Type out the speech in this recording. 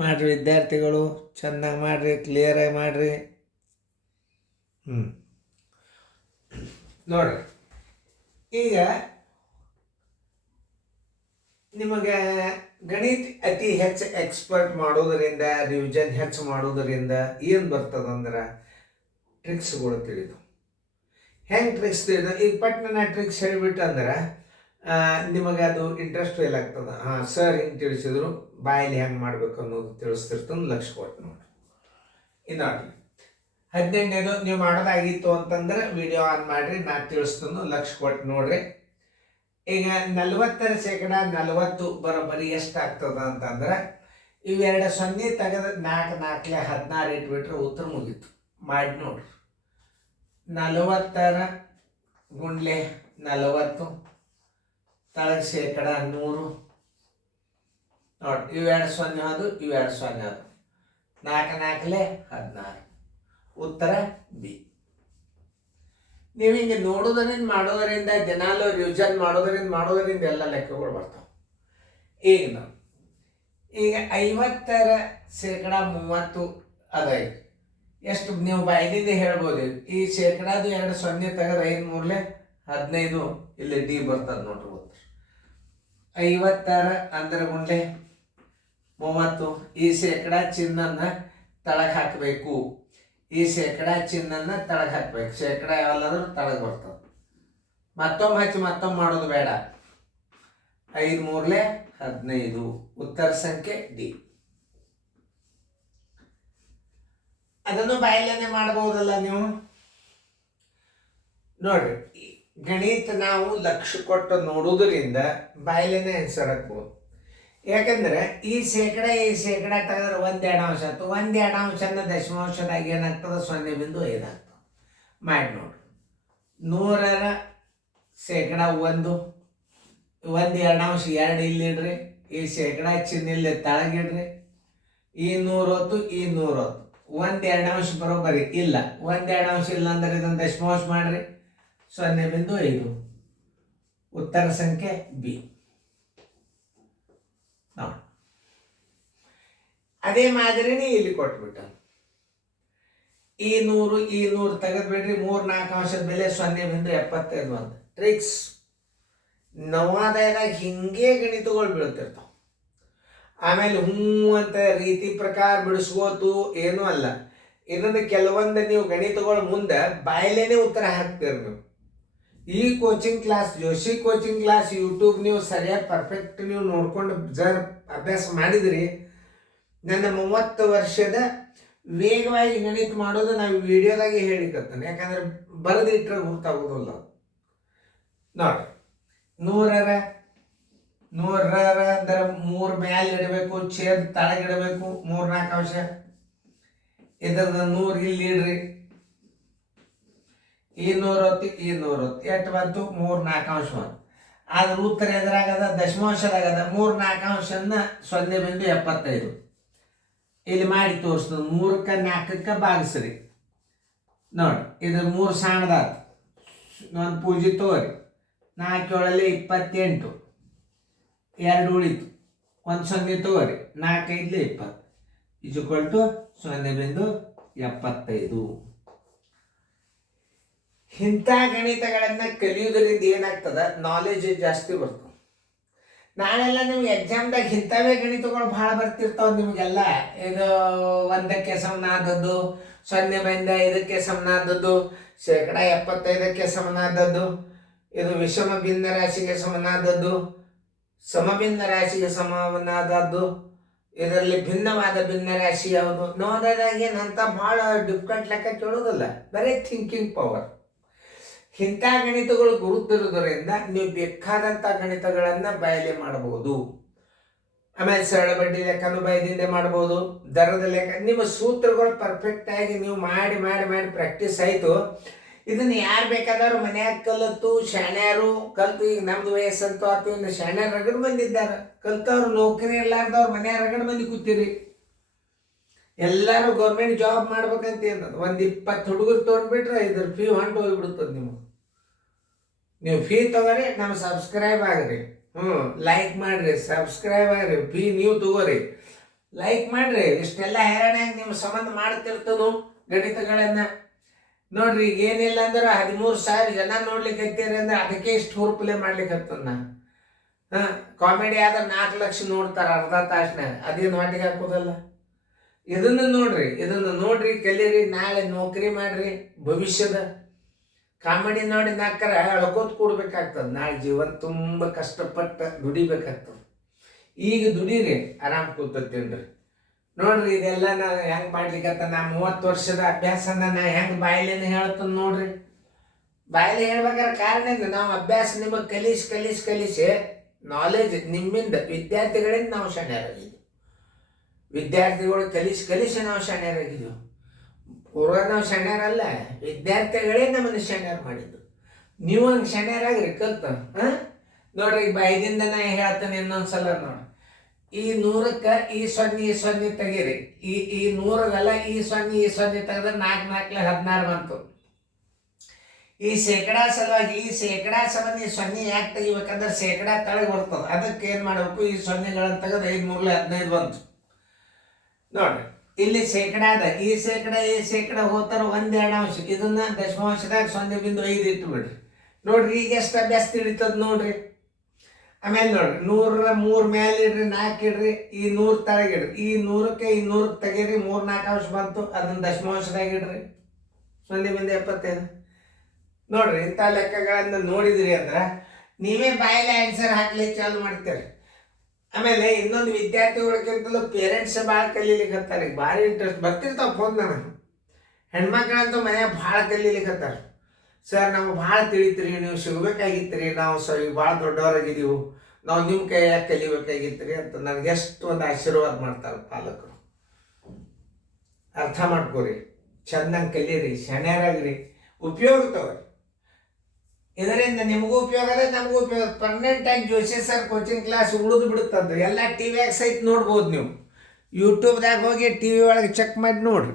ಮಾಡಿರಿ ವಿದ್ಯಾರ್ಥಿಗಳು, ಚೆನ್ನಾಗಿ ಮಾಡಿರಿ, ಕ್ಲಿಯರಾಗಿ ಮಾಡಿರಿ. ನೋಡ್ರಿ, ಈಗ ನಿಮಗೆ ಗಣಿತ ಅತಿ ಹೆಚ್ಚು ಎಕ್ಸ್ಪರ್ಟ್ ಮಾಡೋದರಿಂದ, ರಿವಿಷನ್ ಹೆಚ್ಚು ಮಾಡೋದರಿಂದ ಏನು ಬರ್ತದಂದ್ರೆ ಟ್ರಿಕ್ಸ್ಗಳು ತಿಳಿದು. ಹೆಂಗೆ ಟ್ರಿಕ್ಸ್ ತಿಳಿದು? ಈಗ ಪಟ್ನ ಟ್ರಿಕ್ಸ್ ಹೇಳಿಬಿಟ್ಟು ಅಂದ್ರೆ ನಿಮಗೆ ಅದು ಇಂಟ್ರೆಸ್ಟ್ ಫೇಲ್ ಆಗ್ತದೆ. ಸರ್ ಹಿಂಗೆ ತಿಳಿಸಿದ್ರು, ಬಾಯಲ್ಲಿ ಹೆಂಗೆ ಮಾಡ್ಬೇಕು ಅನ್ನೋದು ತಿಳಿಸ್ತಿರ್ತಂದು ಲಕ್ಷ ಕೊಟ್ಟು ನೋಡಿ. ಇನ್ನಾಗಲಿ 18ನೇದು ನೀವು ಮಾಡೋದಾಗಿತ್ತು ಅಂತಂದ್ರೆ ವಿಡಿಯೋ ಆನ್ ಮಾಡಿರಿ, ನಾ ತಿಳಿಸ್ತಾನು, ಲಕ್ಷ ಕೊಟ್ಟು ನೋಡ್ರಿ. ಈಗ 40% 40 ಬರೋಬ್ಬರಿ ಎಷ್ಟಾಗ್ತದ ಅಂತಂದ್ರೆ ಇವೆರಡು 0 ತೆಗೆದು 4 4 16 ಇಟ್ಬಿಟ್ರೆ ಉತ್ತರ ಮುಗೀತು. ಮಾಡಿ ನೋಡ್ರಿ. 40 ಗುಂಡ್ಲೆ 40 ತಳಗೆ 100 ನೋಡಿ. ಇವೆರಡು 0 ಅದು, ಇವೆರಡು 0 ಅದು. 4 4 16 ಉತ್ತರ ಬಿ. ನೀವು ಹಿಂಗೆ ನೋಡೋದರಿಂದ ಮಾಡೋದರಿಂದ, ದಿನಾಲು ರಿವಿಷನ್ ಮಾಡೋದರಿಂದ ಎಲ್ಲ ಲೆಕ್ಕಗಳು ಬರ್ತಾವೆ. ಈಗ 50% 30 ಅದ. ಎಷ್ಟು ನೀವು ಬಾಯ್ದಿಂದ ಹೇಳ್ಬೋದು. ಈ ಶೇಕಡಾದು 2 0 ತೆಗೆದು 5 3 15 ಇಲ್ಲಿ ಡಿ ಬರ್ತದೆ ನೋಡ್ರಿ. 50 ಅಂದ್ರೆ ಗುಂಡ್ಲೆ 30. ಈ ಶೇಕಡಾ ಚಿಹ್ನನ್ನ ತಳಗೆ ಹಾಕಬೇಕು. ಈ ಶೇಕಡಾ ಚಿಹ್ನನ್ನ ತಳಗೆ ಹಾಕ್ಬೇಕು. ಶೇಕಡಾ ಯಾವಲ್ಲಾದ್ರೂ ತಳಗೆ ಬರ್ತದೆ. ಮತ್ತೊಮ್ಮೆ ಹಚ್ಚಿ ಮತ್ತೊಮ್ಮೆ ಮಾಡೋದು ಬೇಡ. 5 3 15 ಉತ್ತರ ಸಂಖ್ಯೆ ಡಿ. ಅದನ್ನು ಬಾಯಲ್ಲೇನೆ ಮಾಡಬಹುದಲ್ಲ ನೀವು. ನೋಡ್ರಿ, ಗಣಿತ ನಾವು ಲಕ್ಷ ಕೊಟ್ಟು ನೋಡುವುದರಿಂದ ಬಾಯಲ್ಲೇನೆ ಆನ್ಸರ್ ಹಾಕ್ಬೋದು. ಯಾಕಂದ್ರೆ ಈ ಶೇಕಡ ತೆಗೆದ್ರೆ 1 ಅಂಶ ಆಯ್ತು. 1 ಅಂಶನ ದಶಮಾಂಶದಾಗ ಏನಾಗ್ತದೆ? 0.5 ಆಗ್ತದೆ. ಮಾಡಿ ನೋಡ್ರಿ. 100ರ ಶೇಕಡ 1 2 ಅಂಶ 2 ಇಲ್ಲಿಡ್ರಿ. ಈ ಶೇಕಡ ಚಿಹ್ನೆ ಇಲ್ಲಿ ತಳಗಿಡ್ರಿ. ಈ 100 ಈ 100 1 ಅಂಶ ಬರೋಬ್ಬರಿ ಇಲ್ಲ. 1 ಅಂಶ ಇಲ್ಲ ಅಂದ್ರೆ ಇದನ್ನು ದಶಮಾಂಶ ಮಾಡ್ರಿ. 0.5 ಉತ್ತರ ಸಂಖ್ಯೆ ಬಿ. ಅದೇ ಮಾದರಿನೇ ಇಲ್ಲಿ ಕೊಟ್ಬಿಟ್ಟ. ಈ 100 ತೆಗೆದ್ಬಿಡ್ರಿ. 3 4 ಅಂಶದ ಬೆಲೆ 0.75 ಅಂತ. ಟ್ರಿಕ್ಸ್ ನವೋದಯದಾಗ ಹಿಂಗೆ ಗಣಿತಗಳು ಬೀಳ್ತಿರ್ತಾವ. ಆಮೇಲೆ ಅಂತ ರೀತಿ ಪ್ರಕಾರ ಬಿಡಿಸ್ಕೋತು ಏನೂ ಅಲ್ಲ. ಇದನ್ನು ಕೆಲವೊಂದು ನೀವು ಗಣಿತಗಳು ಮುಂದೆ ಬಾಯಲೇನೆ ಉತ್ತರ ಹಾಕ್ತೀರಿ ನೀವು. ಈ coaching class, Joshi coaching class YouTube ನೀವು ಸರಿಯಾಗಿ ಪರ್ಫೆಕ್ಟ್ ನೀವು ನೋಡ್ಕೊಂಡು ಅಭ್ಯಾಸ ಮಾಡಿದ್ರಿ, ನನ್ನ 30 ವರ್ಷದ ವೇಗವಾಗಿ ಗಣಿತ ಮಾಡೋದು ನಾವು ವಿಡಿಯೋದಾಗೆ ಹೇಳಿಕತ್ತಾನೆ. ಯಾಕಂದ್ರೆ ಬರೆದಿಟ್ರೆ ಗೊತ್ತಾಗೋದಿಲ್ಲ. ನೋಡ್ರಿ, 100ರ ಅಂದ್ರೆ 3 ಮ್ಯಾಲೆ ಇಡಬೇಕು, ಚೇರ್ ತಳಗಿಡಬೇಕು. 3 4 ಅಂಶ ಇದ್ರದ 100 ಇಲ್ಲಿ ಇಡ್ರಿ. ಈ 110 ಈ 110 ಎಷ್ಟು ಬಂತು? 3 4 ಅಂಶ ಬಂತು. ಆದ್ರೆ ಉತ್ತರ ಎದುರಾಗದ? ದಶಮಾಂಶದಾಗದ. 3 4 ಅಂಶನ 0.75 ಇಲ್ಲಿ ಮಾಡಿ ತೋರಿಸ್ತದೆ. 3ಕ್ಕೆ 4ಕ್ಕೆ ಭಾಗಿಸ್ರಿ. ನೋಡಿ, ಇದು 3 ಸಣ್ಣದಾತು. ಒಂದು ಪೂಜೆ ತೋರಿ. 4 7 28 2 ಉಳಿತು. 1 0 ತೋರಿ. 4 5 20 ಇಜುಕೊಲ್ ಟು 0.75. ಇಂಥ ಗಣಿತಗಳನ್ನ ಕಲಿಯುವುದರಿಂದ ಏನಾಗ್ತದ? ನಾಲೆಜ್ ಜಾಸ್ತಿ ಬರ್ತದೆ. ನಾಳೆಲ್ಲ ನಿಮ್ಗೆ ಎಕ್ಸಾಮ್ದಾಗ ಇಂಥವೇ ಗಣಿತಗಳು ಭಾಳ ಬರ್ತಿರ್ತಾವ ನಿಮಗೆಲ್ಲ. ಇದು 1ಕ್ಕೆ ಸಮನಾದದ್ದು, 0.5ಕ್ಕೆ ಸಮನಾದದ್ದು, ಶೇಕಡ 75ಕ್ಕೆ ಸಮನಾದದ್ದು, ಇದು ವಿಷಮ ಭಿನ್ನ ರಾಶಿಗೆ ಸಮನಾದದ್ದು, ಸಮಭಿನ್ನ ರಾಶಿಗೆ ಸಮನಾದದ್ದು, ಇದರಲ್ಲಿ ಭಿನ್ನವಾದ ಭಿನ್ನ ರಾಶಿ ಯಾವುದು? ನೋಡಿದಾಗ ಏನಂತ ಭಾಳ ಡಿಫಿಕಲ್ಟ್ ಲೆಕ್ಕ ಕೇಳೋದಿಲ್ಲ, ಬರೀ ಥಿಂಕಿಂಗ್ ಪವರ್. ಇಂಥ ಗಣಿತಗಳು ಗುರುತಿರೋದ್ರಿಂದ ನೀವು ಬೇಕಾದಂಥ ಗಣಿತಗಳನ್ನು ಬಾಯಲ್ಲೇ ಮಾಡಬಹುದು. ಆಮೇಲೆ ಸರಳ ಬಡ್ಡಿ ಲೆಕ್ಕನೂ ಬಾಯದಿಂದ ಮಾಡ್ಬೋದು. ದರದ ಲೆಕ್ಕ, ನಿಮ್ಮ ಸೂತ್ರಗಳು ಪರ್ಫೆಕ್ಟ್ ಆಗಿ ನೀವು ಮಾಡಿ ಮಾಡಿ ಮಾಡಿ ಪ್ರಾಕ್ಟೀಸ್ ಆಯಿತು. ಇದನ್ನು ಯಾರು ಬೇಕಾದವರು ಮನ್ಯಾಗ ಕಲಿತು ಶಾಣ್ಯಾರು ಕಲಿತು. ಈಗ ನಮ್ದು ವಯಸ್ಸಂತೂ ಆಯ್ತು, ಇನ್ನು ಶಾಣ್ಯಾರು ರಗಡ್ ಮಂದಿ ಇದ್ದಾರೆ. ಕಲ್ತವ್ರು ನೌಕರಿ ಇರ್ಲಾರ್ದವ್ರು ಮನ್ಯಾಗ ರಗಡ್ ಮಂದಿ ಕೂತೀರಿ. ಎಲ್ಲರೂ ಗೌರ್ಮೆಂಟ್ ಜಾಬ್ ಮಾಡ್ಬೇಕಂತ ಏನದು? 20 ಹುಡುಗರು ತೊಗೊಂಡ್ಬಿಟ್ರೆ ಇದ್ರ ಫೀ ಹೊಂಟು ಹೋಗ್ಬಿಡ್ತದೆ ನಿಮಗೆ. ನೀವು ಫೀ ತಗೋರಿ, ನಮ್ಮ ಸಬ್ಸ್ಕ್ರೈಬ್ ಆಗ್ರಿ, ಲೈಕ್ ಮಾಡಿರಿ, ಸಬ್ಸ್ಕ್ರೈಬ್ ಆಗ್ರಿ, ಫೀ ನೀವು ತಗೋರಿ. ಲೈಕ್ ಮಾಡ್ರಿ. ಇಷ್ಟೆಲ್ಲ ಹೈರಾಣಾಗಿ ನಿಮ್ಮ ಸಂಬಂಧ ಮಾಡ್ತಿರ್ತನು ಗಣಿತಗಳನ್ನ. ನೋಡ್ರಿ ಈಗ ಏನಿಲ್ಲ ಅಂದ್ರೆ 13,000 ಜನ ನೋಡ್ಲಿಕ್ಕೆ ಹತ್ತೀರಿ ಅಂದ್ರೆ ಅದಕ್ಕೆ ಇಷ್ಟು ಹುರುಪಲೆ ಮಾಡ್ಲಿಕ್ಕೆ ಹತ್ತದ. ಕಾಮಿಡಿ ಆದ್ರೆ 4 ಲಕ್ಷ ನೋಡ್ತಾರ ಅರ್ಧ ತಾಸ್ನಾಗ. ಅದೇನು ಹೊಟ್ಟಿಗೆ ಹಾಕೋದಲ್ಲ. ಇದನ್ನ ನೋಡ್ರಿ ಕಲೀರಿ. ನಾಳೆ ನೌಕರಿ ಮಾಡ್ರಿ. ಭವಿಷ್ಯದ ಕಾಮಿಡಿ ನೋಡಿ ನಾಲ್ಕರ ಅಳ್ಕೋತ್ ಕೂಡ್ಬೇಕಾಗ್ತದೆ. ನಾಳೆ ಜೀವನ ತುಂಬ ಕಷ್ಟಪಟ್ಟು ದುಡಿಬೇಕಾಗ್ತದೆ. ಈಗ ದುಡೀರಿ, ಆರಾಮ್ ಕೂತೇನ್ರಿ. ನೋಡ್ರಿ ಇದೆಲ್ಲ ನಾನು ಹೆಂಗೆ ಮಾಡ್ಲಿಕ್ಕತ್ತ. ನಾ 30 ವರ್ಷದ ಅಭ್ಯಾಸನ ನಾ ಹೆಂಗೆ ಬಾಯಿಲೇನೆ ಹೇಳ್ತಾನೆ ನೋಡ್ರಿ. ಬಾಯಿಲೆ ಹೇಳ್ಬೇಕಾದ್ರೆ ಕಾರಣ ಏನು? ನಾವು ಅಭ್ಯಾಸ ನಿಮಗೆ ಕಲಿಸಿ ನಾಲೆಜ್ ನಿಮ್ಮಿಂದ ವಿದ್ಯಾರ್ಥಿಗಳಿಂದ ನಾವು ಶಾಣ್ಯರಾಗಿದ್ದೀವಿ. ವಿದ್ಯಾರ್ಥಿಗಳು ಕಲಿಸಿ ನಾವು ಶಾಣ್ಯರಾಗಿದ್ದೀವಿ. ಪೂರ್ವ ನಾವು ಶಾಣ್ಯರಲ್ಲ, ವಿದ್ಯಾರ್ಥಿಗಳೇ ನಮ್ಮನ್ನು ಶಾಣ್ಯರು ಮಾಡಿದ್ದು. ನೀವು ಹಂಗೆ ಶಾಣ್ಯರಾಗ್ರಿ ಕಲ್ತ. ನೋಡ್ರಿ ಈಗ ಬಾಯ್ದಿಂದ ನಾ ಹೇಳ್ತೇನೆ ಇನ್ನೊಂದ್ಸಲ. ನೋಡಿ ಈ 100ಕ್ಕೆ ಈ ಸೊನ್ನೆ ತೆಗೀರಿ. ಈ 100ಗಲ್ಲ ಈ ಸೊನ್ನೆ ತೆಗೆದ್ರೆ 4 16 ಬಂತು. ಈ ಶೇಕಡಾ ಸಲುವಾಗಿ ಈ ಶೇಕಡಾ ಸಂಬಂಧ ಈ ಸೊನ್ನೆ ಯಾಕೆ ತೆಗಿಬೇಕಂದ್ರೆ ಶೇಕಡಾ ತಳಗೆ ಬರ್ತದೆ. ಅದಕ್ಕೆ ಏನು ಮಾಡಬೇಕು? ಈ ಸೊನ್ನೆಗಳನ್ನು ತೆಗೆದು 5 3 15 ಬಂತು. ನೋಡ್ರಿ ಇಲ್ಲಿ ಶೇಕಡಾದ ಈ ಶೇಕಡ ಹೋಗ್ತಾರ 1 2 ಅಂಶ. ಇದನ್ನ ದಶಮಾಂಶದಾಗ 0.5 ಇಟ್ಬಿಡ್ರಿ. ನೋಡ್ರಿ ಈಗ ಎಷ್ಟು ಅಭ್ಯಾಸ ತಿಳಿತದ ನೋಡ್ರಿ. ಆಮೇಲೆ ನೋಡ್ರಿ 100 ಮೇಲೆ ಇಡ್ರಿ, 4 ಇಡ್ರಿ, ಈ 100 ತಳಗಿಡ್ರಿ. ಈ 100ಕ್ಕೆ ಈ 100 ತೆಗೀರಿ, 3 4 ಅಂಶ ಬಂತು. ಅದನ್ನ ದಶಮಾಂಶದಾಗ ಇಡ್ರಿ, 0.75. ನೋಡ್ರಿ ಇಂಥ ಲೆಕ್ಕಗಳನ್ನ ನೋಡಿದ್ರಿ ಅಂದ್ರೆ ನೀವೇ ಬಾಯಲ್ಲಿ ಆನ್ಸರ್ ಹಾಕ್ಲಿಕ್ಕೆ ಚಾಲು ಮಾಡ್ತೀರಿ. ಆಮೇಲೆ ಇನ್ನೊಂದು ವಿದ್ಯಾರ್ಥಿಗಳಿಗಿಂತಲೂ ಪೇರೆಂಟ್ಸ್ ಭಾಳ ಕಲೀಲಿಕ್ಕೆ ಹತ್ತಾರೆ. ಭಾರಿ ಇಂಟ್ರೆಸ್ಟ್ ಬರ್ತಿರ್ತಾವ ಫೋನ್ ನನಗೆ. ಹೆಣ್ಮಕ್ಳಂತೂ ಮನ್ಯಾಗ ಭಾಳ ಕಲೀಲಿಕ್ಕೆ ಹತ್ತಾರೆ. ಸರ್ ನಾವು ಭಾಳ ತಿಳಿತೀರಿ, ನೀವು ಸಿಗ್ಬೇಕಾಗಿತ್ತು. ನಾವು ಸರ್ ಈಗ ಭಾಳ ದೊಡ್ಡವರಾಗಿದ್ದೀವಿ, ನಾವು ನಿಮ್ಮ ಕೈಯಾಗ ಕಲಿಬೇಕಾಗಿತ್ತು ಅಂತ ನನಗೆ ಎಷ್ಟು ಒಂದು ಆಶೀರ್ವಾದ ಮಾಡ್ತಾರೆ ಪಾಲಕರು. ಅರ್ಥ ಮಾಡ್ಕೋರಿ, ಚೆನ್ನಾಗಿ ಕಲೀರಿ, ಶಾಣ್ಯರಾಗ್ರಿ, ಉಪಯೋಗ ತಗೋರಿ. ಇದರಿಂದ ನಿಮಗೂ ಉಪಯೋಗ ಅದ, ನಮಗೂ ಉಪಯೋಗ. ಪರ್ಮನೆಂಟ್ ಆಗಿ ಜೋಶಿ ಸರ್ ಕೋಚಿಂಗ್ ಕ್ಲಾಸ್ ಉಳಿದು ಬಿಡುತ್ತಂದ್ರೆ ಎಲ್ಲ ಟಿ ವಿಯಾಗ ಸಹಿತ ನೋಡ್ಬೋದು. ನೀವು ಯೂಟ್ಯೂಬ್ದಾಗ ಹೋಗಿ ಟಿ ವಿ ಒಳಗೆ ಚೆಕ್ ಮಾಡಿ ನೋಡ್ರಿ.